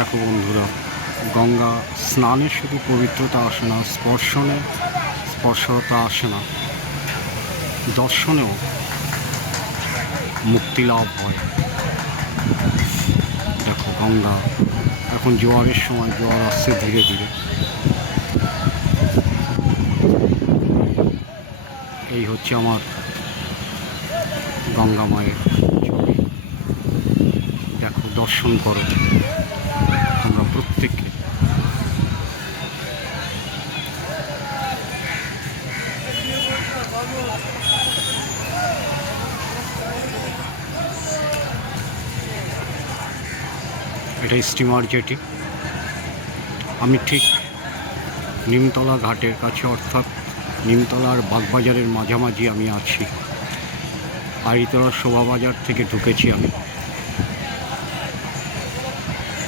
দেখো বন্ধুরা, গঙ্গা স্নানে শুধু পবিত্রতা আসে না, স্পর্শতা আসে না, দর্শনেও মুক্তি লাভ হয়। দেখো গঙ্গা এখন জোয়ারের সময়, জোয়ার আসছে ধীরে ধীরে। এই হচ্ছে আমার গঙ্গা মায়ের ছবি। দেখো, দর্শন করো তোমরা প্রত্যেকে। এটা স্টিমার জেটি। আমি ঠিক নিমতলা ঘাটের কাছে, অর্থাৎ নিমতলা আর বাগবাজারের মাঝামাঝি আমি আছি। আড়িতলার শোভাবাজার থেকে ঢুকেছি আমি।